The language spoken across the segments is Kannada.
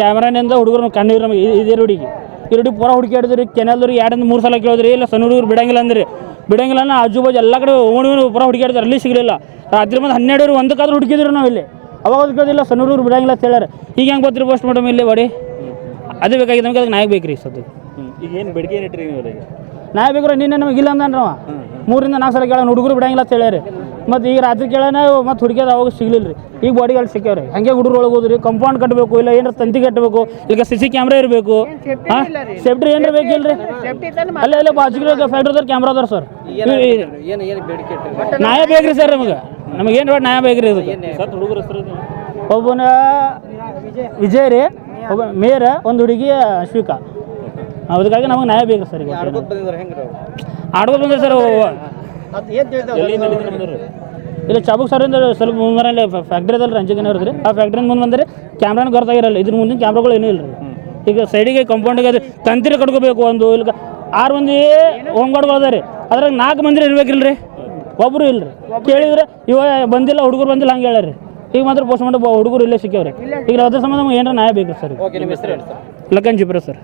ಕ್ಯಾಮ್ರಾನಿಂದ ಹುಡುಗರು ಕಣ್ಣೀರು ನಮಗೆ ಇದೇ ಹುಡುಗಿ ಈ ಹುಡುಗಿ ಪೂರ ಹುಡುಕಾಡಿದ್ರಿ ಕೆನಲ್ದವ್ರು ಎರಡರಿಂದ ಮೂರು ಸಲ ಕೇಳಿದ್ರಿ ಇಲ್ಲ ಸಣ್ಣ ಹುಡುಗರು ಬಿಡಂಗಿಲ್ಲ ಅಂದ್ರಿ. ಬಿಡಂಗಿಲ್ಲ ಆಜು ಬಾಜು ಎಲ್ಲ ಕಡೆ ಓಣಿ ಪೂರ ಹುಡುಕಾಡಿದ್ರು ಅಲ್ಲಿ ಸಿಗಲಿಲ್ಲ. ರಾತ್ರಿ ಮುಂದೆ ಹನ್ನೆರಡು ಒಂದಕ್ಕಾದ್ರೂ ಹುಡುಕಿದ್ರು ನಾವು ಇಲ್ಲಿ. ಅವಾಗ ಕೇಳಿದಿಲ್ಲ ಸಣ್ಣ ಹುಡುಗರು ಬಿಡಂಗಿಲ್ಲ ಅಂತ ಹೇಳ್ಯಾರ. ಈಗ ಹೆಂಗೆ ಬರ್ತೀರಿ ಪೋಸ್ಟ್ ಮಾಡಮ್ ಇಲ್ಲಿ ಬಡಿ? ಅದೇ ಬೇಕಾಗಿದೆ ನಮಗೆ ಅದಕ್ಕೆ ನಾಯಕ್ ಬೇಕ್ರಿ ರೀ ಸದ್ಯ ಈಗ ಏನು ಬೇಡಿಕೆ ಏನಿಟ್ರಿ ನೀವು ನಾಯ ಬೇಕ್ರಿ ನಿನ್ನೆ ನಮಗೆ ಇಲ್ಲ ಅಂದ್ರೆ ಮೂರಿಂದ ನಾಲ್ಕು ಸಲ ಕೇಳೋಣ ಹುಡುಗರು ಬಿಡಂಗಿಲ್ಲ ಅಂತ ಹೇಳ್ಯಾರಿ. ಮತ್ತು ಈಗ ರಾತ್ರಿ ಕೇಳೋಣ ಮತ್ತು ಹುಡುಗಿಯದು ಅವಾಗ ಸಿಗ್ಲಿಲ್ಲ ರೀ ಈಗ ಬಾಡಿಗಳು ಸಿಕ್ಕವ್ರಿ ಹಂಗೆ ಹುಡುಗರು ಒಳಗೆ ಹೋದ್ರಿ ಕಂಪೌಂಡ್ ಕಟ್ಟಬೇಕು ಇಲ್ಲ ಏನಾರ ತಂತಿ ಕಟ್ಟಬೇಕು ಈಗ ಸಿ ಸಿ ಕ್ಯಾಮ್ರಾ ಇರಬೇಕು ಹಾಂ? ಸೇಫ್ಟಿ ಏನಾರ ಬೇಕಿಲ್ಲ ರೀ ಅಲ್ಲ ಅಲ್ಲೇ ಬಾಜುಗಿರೋ ಫ್ಯಾಕ್ಟ್ರಿದವ್ರು ಕ್ಯಾಮ್ರಾ ಅದಾರ ಸರ್. ನ್ಯಾಯ ಬೇಕ್ರಿ ಸರ್ ನಮಗೆ. ನಮಗೆ ಏನು ನಾಯ ಬೇಕ್ರಿ ಇದಕ್ಕೆ ಒಬ್ಬನ ವಿಜಯ್ ರೀ. ಒಬ್ಬ ಮೇಯರ್ ಒಂದು ಹುಡುಗಿ ಅಶ್ವಿಕಾ. ಅದಕ್ಕಾಗಿ ನಮಗೆ ನಾಯ ಬೇಕು ಸರ್ ಈಗ. ಬಂದಿದ್ದಾರೆ ಹೆಂಗ್ರಿ ಅವ್ರು? ಆಡ್ಬೋದು ಬಂದ್ರೆ ಸರ್. ಇಲ್ಲ ಚಾಬುಕ್ ಅಂದ್ರೆ ಸ್ವಲ್ಪ ಮುಂದೆ ಫ್ಯಾಕ್ಟ್ರಿ ಅದಲ್ಲ ರಂಜಗನ ಇರೋದ್ರಿ ಆ ಫ್ಯಾಕ್ಟ್ರಿ ಮುಂದೆ ಬಂದರೆ ಕ್ಯಾಮ್ರಾನ ಗೊತ್ತಾಗಿರಲ್ಲ ಇದ್ರ ಮುಂದಿನ ಕ್ಯಾಮ್ರಾಗಳು ಏನೂ ಇಲ್ಲ ರೀ ಈಗ ಸೈಡಿಗೆ ಕಂಪೌಂಡಿಗೆ ಅದು ತಂತಿರ ಕಟ್ಕೋಬೇಕು ಒಂದು ಇಲ್ಲ ಆರು ಮಂದಿ ಹೋಮ್ ಗಾರ್ಡ್ಗಳು ಅದ ರೀ ಅದ್ರಾಗ ನಾಲ್ಕು ಮಂದಿ ಇರ್ಬೇಕಿಲ್ಲ ರೀ ಒಬ್ಬರು ಇಲ್ಲ ರೀ ಕೇಳಿದ್ರೆ ಇವಾಗ ಬಂದಿಲ್ಲ ಹುಡುಗರು ಬಂದಿಲ್ಲ ಹಂಗೆ ಹೇಳ್ಯಾರ. ಈಗ ಮಾತ್ರ ಪೋಸ್ಟ್ ಮಾಡಿ ಹುಡುಗರು ಇಲ್ಲೇ ಸಿಕ್ಕವ್ರಿ ಈಗ ಅದ್ರ ಸಂಬಂಧ ಏನಾರ ನ್ಯಾಯ ಬೇಕು ಸರ್. ಸರ್. ಲಕ್ಕನ್ ಜಿಬ್ರ ಸರ್.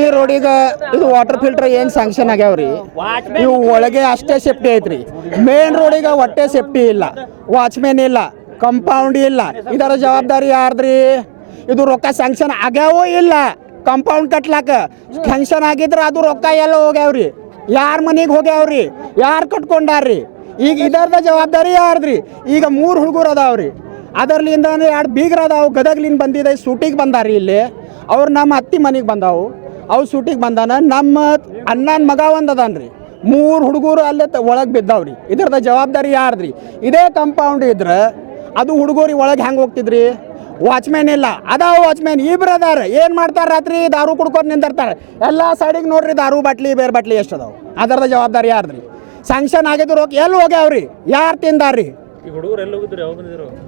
ಈ ರೋಡಿಗೆ ಇದು ವಾಟರ್ ಫಿಲ್ಟರ್ ಏನು ಸ್ಯಾಂಕ್ಷನ್ ಆಗ್ಯಾವ್ರಿ? ಇವು ಒಳಗೆ ಅಷ್ಟೇ ಸೇಫ್ಟಿ ಐತ್ರಿ. ಮೇನ್ ರೋಡಿಗೆ ಒಟ್ಟೆ ಸೇಫ್ಟಿ ಇಲ್ಲ. ವಾಚ್ಮೆನ್ ಇಲ್ಲ. ಕಂಪೌಂಡ್ ಇಲ್ಲ. ಇದರ ಜವಾಬ್ದಾರಿ ಯಾರ್ದ್ರಿ? ಇದು ರೊಕ್ಕ ಸ್ಯಾಂಕ್ಷನ್ ಆಗ್ಯಾವೋ ಇಲ್ಲ? ಕಂಪೌಂಡ್ ಕಟ್ಲಾಕ ಸ್ಯಾಂಕ್ಷನ್ ಆಗಿದ್ರೆ ಅದು ರೊಕ್ಕ ಎಲ್ಲ ಹೋಗ್ಯಾವ್ರಿ. ಯಾರ ಮನೆಗೆ ಹೋಗ್ಯಾವ್ರಿ? ಯಾರು ಕಟ್ಕೊಂಡಾರ್ರಿ? ಈಗ ಇದರದ ಜವಾಬ್ದಾರಿ ಯಾರ್ದ್ರಿ? ಈಗ ಮೂರು ಹುಡುಗರು ಅದಾವ್ರಿ. ಅದರ್ಲಿಂದ ಎರಡು ಬೀಗ್ರ ಅದಾವ. ಗದಗ್ಲಿಂದ ಬಂದಿದೆ, ಸೂಟಿಗೆ ಬಂದಾರಿ ಇಲ್ಲಿ. ಅವ್ರು ನಮ್ಮ ಅತ್ತಿ ಮನೆಗೆ ಬಂದಾವು. ಅವು ಸೂಟಿಗೆ ಬಂದಾನ, ನಮ್ಮ ಅಣ್ಣನ ಮಗ ಒಂದು ರೀ ಮೂರು ಹುಡುಗರು ಅಲ್ಲೇ ಒಳಗೆ ಬಿದ್ದಾವ್ರಿ. ಇದ್ರದ ಜವಾಬ್ದಾರಿ ಯಾರ್ದ್ರಿ? ಇದೇ ಕಂಪೌಂಡ್ ಇದ್ರೆ, ಅದು ಹುಡುಗರು ಒಳಗೆ ಹೆಂಗೆ ಹೋಗ್ತಿದ್ರಿ? ವಾಚ್ಮ್ಯಾನ್ ಇಲ್ಲ. ಅದಾವ ವಾಚ್ಮ್ಯಾನ್, ಇಬ್ರು ಅದಾರ. ಏನು ಮಾಡ್ತಾರೆ ರಾತ್ರಿ? ದಾರು ಕುಡ್ಕೊಂಡು ನಿಂದಿರ್ತಾರೆ. ಎಲ್ಲ ಸೈಡಿಗೆ ನೋಡ್ರಿ, ದಾರು ಬಟ್ಲಿ, ಬೇರೆ ಬಟ್ಲಿ ಎಷ್ಟು ಅದಾವು. ಅದರದ ಜವಾಬ್ದಾರಿ ಯಾರ್ದ್ರಿ? ಸ್ಯಾಂಕ್ಷನ್ ಆಗಿದ್ರು ರೊಕ್ಕ ಎಲ್ಲಿ ಹೋಗ್ಯಾವ್ರಿ? ಯಾರು ತಿಂದಾರ್ರಿ?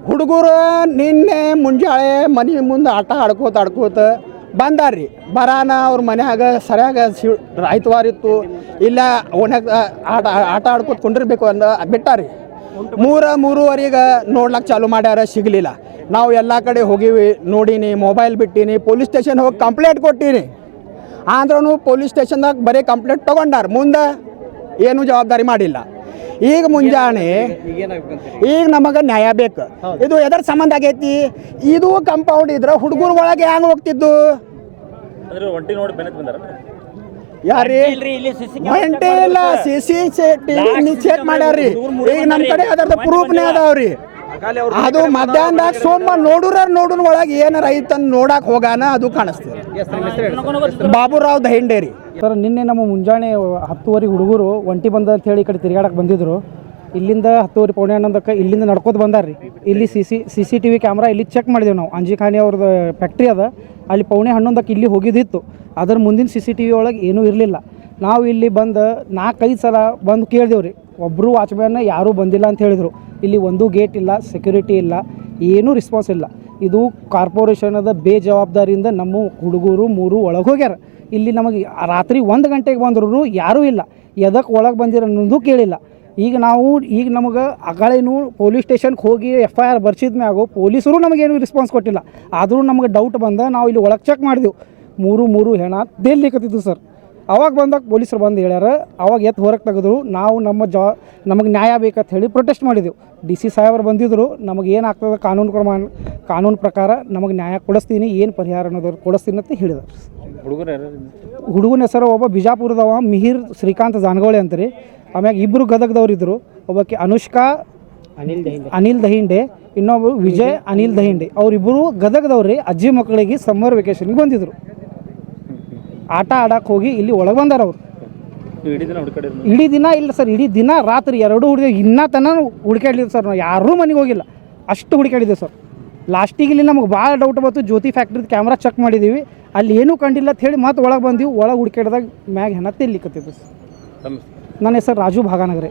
ಹುಡುಗರು ನಿನ್ನೆ ಮುಂಜಾಳೆ ಮನೆ ಮುಂದೆ ಆಟ ಆಡ್ಕೋತ ಆಡ್ಕೋತ ಬಂದಾರ್ರಿ. ಬರಾನ ಅವ್ರ ಮನ್ಯಾಗ ಸರಿಯಾಗ ಸಿ ಇತ್ತು. ಇಲ್ಲ ಓಣ್ಯಾಗ ಆಟ ಆಟ ಆಡ್ಕೋತ ಕುಂಡಿರ್ಬೇಕು ಅಂದ ಬಿಟ್ಟಾರಿ ಮೂರ ಮೂರುವರೆಗೆ ನೋಡ್ಲಕ್ಕೆ ಚಾಲು ಮಾಡ್ಯಾರ, ಸಿಗಲಿಲ್ಲ. ನಾವು ಎಲ್ಲ ಕಡೆ ಹೋಗಿವಿ, ನೋಡೀನಿ ಮೊಬೈಲ್ ಬಿಟ್ಟೀನಿ ಪೊಲೀಸ್ ಸ್ಟೇಷನ್ ಹೋಗಿ ಕಂಪ್ಲೇಂಟ್ ಕೊಟ್ಟೀನಿ. ಆದ್ರೂ ಪೊಲೀಸ್ ಸ್ಟೇಷನ್ದಾಗ ಬರೀ ಕಂಪ್ಲೇಂಟ್ ತಗೊಂಡಾರ. ಮುಂದೆ ಏನೂ ಜವಾಬ್ದಾರಿ ಮಾಡಿಲ್ಲ. ಈಗ ಮುಂಜಾನೆ ಈಗ ನಮಗೆ ನ್ಯಾಯ ಬೇಕು. ಇದು ಎದರ ಸಂಬಂಧ ಆಗೈತಿ? ಇದು ಕಂಪೌಂಡ್ ಇದ್ರೆ ಹುಡುಗರು ಒಳಗೆ ಹೆಂಗ್ ಹೋಗ್ತಿದ್ದು? ಯಾರಿ ಒಂಟೆ ಇಲ್ಲ ಸಿ ಸಿ ಚೆಕ್ ಮಾಡ್ಯಾರ್ರಿ. ಈಗ ನಮ್ಮ ಕಡೆ ಅದರದ ಪ್ರೂಫ್ನೇ ಅದಾವ್ರಿ. ಅದು ಮಧ್ಯಾಹ್ನದಾಗ ಸೋಮ ನೋಡುರ ನೋಡುನ ಒಳಗೆ ಏನಾರ ಐತನ್ ನೋಡಕ್ ಹೋಗಾನ ಅದು ಕಾಣಿಸ್ತದೆ ಬಾಬುರಾವ್ ದಹಿಂಡೇರಿ. ರೀ ಸರ್ ನಿನ್ನೆ ನಮ್ಮ ಮುಂಜಾನೆ ಹತ್ತುವರೆ ಹುಡುಗರು ಒಂಟಿ ಬಂದ ಅಂತ ಹೇಳಿ ಈ ಕಡೆ ತಿರುಗಾಡಕ್ಕೆ ಬಂದಿದ್ರು. ಇಲ್ಲಿಂದ ಹತ್ತುವರೆ ಪೌಣೆ ಹನ್ನೊಂದಕ್ಕೆ ಇಲ್ಲಿಂದ ನಡ್ಕೋತ ಬಂದಾರ್ರಿ ಇಲ್ಲಿ C C C C T V camera ಇಲ್ಲಿ ಚೆಕ್ ಮಾಡಿದೆವು ನಾವು. ಅಂಜಿಖಾನಿ ಅವ್ರದ್ದು ಫ್ಯಾಕ್ಟ್ರಿ ಅದ. ಅಲ್ಲಿ ಪೌಣೆ ಹಣ್ಣೊಂದಕ್ಕೆ ಇಲ್ಲಿ ಹೋಗಿದ್ದಿತ್ತು. ಅದರ ಮುಂದಿನ ಸಿ ಸಿ ಟಿ ವಿ ಒಳಗೆ ಏನೂ ಇರಲಿಲ್ಲ. ನಾವು ಇಲ್ಲಿ ಬಂದು ನಾಲ್ಕೈದು ಸಲ ಬಂದು ಕೇಳಿದೆವು ರೀ. ಒಬ್ಬರು ವಾಚ್ಮ್ಯಾನ್ ಯಾರೂ ಬಂದಿಲ್ಲ ಅಂತ ಹೇಳಿದರು. ಇಲ್ಲಿ ಒಂದು ಗೇಟ್ ಇಲ್ಲ ಸೆಕ್ಯೂರಿಟಿ ಇಲ್ಲ, ಏನೂ ರಿಸ್ಪಾನ್ಸ್ ಇಲ್ಲ. ಇದು ಕಾರ್ಪೊರೇಷನದ ಬೇಜವಾಬ್ದಾರಿಯಿಂದ ನಮ್ಮ ಹುಡುಗರು ಮೂರು ಒಳಗೆ ಹೋಗ್ಯಾರ. ಇಲ್ಲಿ ನಮಗೆ ರಾತ್ರಿ ಒಂದು ಗಂಟೆಗೆ ಬಂದ್ರೂ ಯಾರೂ ಇಲ್ಲ. ಎದಕ್ಕೆ ಒಳಗೆ ಬಂದಿರ ಅನ್ನೋದು ಕೇಳಿಲ್ಲ. ಈಗ ನಾವು, ಈಗ ನಮಗೆ ಅಗಳೇನು ಪೊಲೀಸ್ ಸ್ಟೇಷನ್ಗೆ ಹೋಗಿ ಎಫ್ ಐ ಆರ್ ಬರ್ಸಿದ ಮ್ಯಾಗು ಪೊಲೀಸರು ನಮಗೇನು ರಿಸ್ಪಾನ್ಸ್ ಕೊಟ್ಟಿಲ್ಲ. ಆದರೂ ನಮಗೆ ಡೌಟ್ ಬಂದ ನಾವು ಇಲ್ಲಿ ಒಳಗೆ ಚೆಕ್ ಮಾಡಿದೆವು. ಮೂರು ಮೂರು ಹೆಣ ದೇಲ್ಲಿಕತ್ತಿದ್ದು ಸರ್ ಅವಾಗ ಬಂದಾಗ ಪೊಲೀಸರು ಬಂದು ಹೇಳ್ಯಾರ ಅವಾಗ ಎತ್ತು ಹೊರಗೆ ತೆಗೆದ್ರು ನಾವು ನಮ್ಮ ಜಾ ನಮಗೆ ನ್ಯಾಯ ಬೇಕಂತ ಹೇಳಿ ಪ್ರೊಟೆಸ್ಟ್ ಮಾಡಿದೆವು. ಡಿ ಸಿ ಸಾಹೇಬರು ಬಂದಿದ್ದರು ನಮಗೆ ಏನಾಗ್ತದೆ ಕಾನೂನು ಕ್ರಮ ಕಾನೂನು ಪ್ರಕಾರ ನಮಗೆ ನ್ಯಾಯ ಕೊಡಿಸ್ತೀನಿ ಏನು ಪರಿಹಾರ ಅನ್ನೋದು ಕೊಡಿಸ್ತೀನಿ ಅಂತ ಹೇಳಿದರು. ಹುಡುಗನ ಹೆಸರು ಒಬ್ಬ ಬಿಜಾಪುರದವ ಮಿಹಿರ್ ಶ್ರೀಕಾಂತ್ ಜಾನಗೋಳಿ ರೀ ಆಮ್ಯಾಗ ಇಬ್ಬರು ಗದಗದವ್ರು ಇದ್ದರು ಒಬ್ಬಕ್ಕೆ ಅನುಷ್ಕಾ ಅನಿಲ್ ದಹಿಂಡೆ. ಅನಿಲ್ ದಹಿಂಡೆ ಇನ್ನೊಬ್ಬರು ವಿಜಯ್ ಅನಿಲ್ ದಹಿಂಡೆ. ಅವರಿಬ್ಬರು ಗದಗದವ್ರಿ ಅಜ್ಜಿ ಮಕ್ಕಳಿಗೆ ಸಮ್ಮರ್ ವೆಕೇಷನ್ಗೆ ಬಂದಿದ್ರು. ಆಟ ಆಡಕ್ಕೆ ಹೋಗಿ ಇಲ್ಲಿ ಒಳಗೆ ಬಂದಾರ ಅವ್ರು. ಇಡೀ ದಿನ ಹುಡುಕಡೆ ಇಡೀ ದಿನ ಇಲ್ಲ ಸರ್ ಇಡೀ ದಿನ ರಾತ್ರಿ ಎರಡು ಹುಡುಗ ಇನ್ನೂ ತನ ಹುಡುಕಾಡ್ಲಿದ್ದು ಸರ್ ನಾವು ಯಾರೂ ಮನೆಗೆ ಹೋಗಿಲ್ಲ. ಅಷ್ಟು ಹುಡುಕಾಡಿದ್ದೇವೆ ಸರ್. ಲಾಸ್ಟಿಗೆ ಇಲ್ಲಿ ನಮ್ಗೆ ಭಾಳ ಡೌಟ್ ಬಂತು. ಜ್ಯೋತಿ ಫ್ಯಾಕ್ಟ್ರಿದ ಕ್ಯಾಮ್ರಾ ಚೆಕ್ ಮಾಡಿದ್ದೀವಿ ಅಲ್ಲಿ ಏನೂ ಕಂಡಿಲ್ಲ ಅಂತ ಹೇಳಿ ಮತ್ತೆ ಒಳಗೆ ಬಂದೀವಿ. ಒಳಗೆ ಹುಡುಕಾಡಿದಾಗ ಮ್ಯಾಗ ಹೆಣ ತೆಲ್ಲಿಕತ್ತಿದ್ದು ಸರ್. ನನ್ನ ಹೆಸರು ರಾಜು ಭಾಗಾನಗರೆ.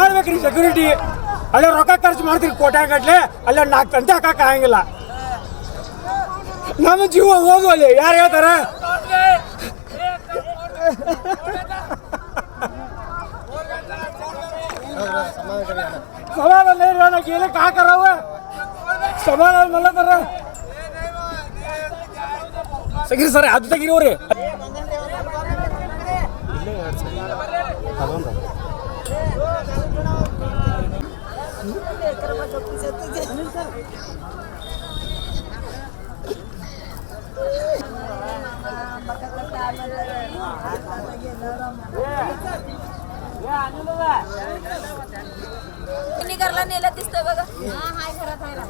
ಮಾಡ್ಬೇಕ್ರಿ ಸೆಕ್ಯೂರಿಟಿ ಅಲ್ಲೇ ರೊಕ್ಕ ಖರ್ಚು ಮಾಡ್ತೀರಿ ಕೋಟೆ ಗಟ್ಲೆ. ಅಲ್ಲೇ ನಾಲ್ಕು ತಂತೆ ಹಾಕಕ್ ಆಗಂಗಿಲ್ಲ. ನಮ್ಮ ಜೀವ ಹೋಗು ಅಲ್ಲಿ. ಯಾರು ಹೇಳ್ತಾರ? ಸಮಾಧಾನ ಇಲ್ಲ ನನಗೆ ಏನಕ್ಕೆ ಹಾಕರವ ಸಮಾಧಾನ ಮಲ್ಲತಾರ ಸಗಿರಿ ಸರ್ ಅದು ತೆಗಿರಿ ಅವ್ರಿ. घरला नेलं दिसतंय बघा. हा हाय घरात आहे ना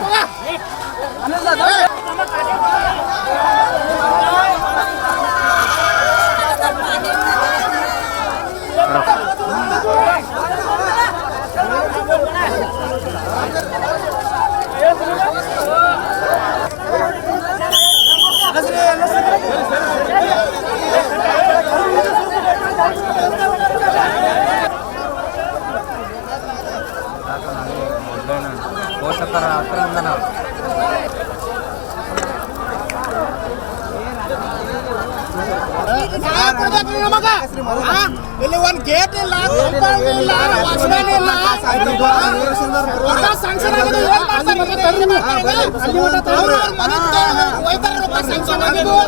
报告我们在这里 ಪೋಷಕರ ಹತ್ರದಿಂದ ನಾವು ಇಲ್ಲಿ ಒಂದ್ ಗೇಟ್ ಇಲ್ಲ ಕಾಂಪೌಂಡ್ ಇಲ್ಲ ವಾಚ್ಮ್ಯಾನ್ ಇಲ್ಲ ಸ್ಯಾಂಕ್ಷನ್ ಆಗಿದೆ ಏನ್ ಮಾಡ್ತಾರೆ? ಅವ್ರವ್ರ ಮನೆಗೆ ಹೋಯ್ತಾರೆ ರೊಕ್ಕ ಸ್ಯಾಂಕ್ಷನ್ ಆಗಿದ್ದು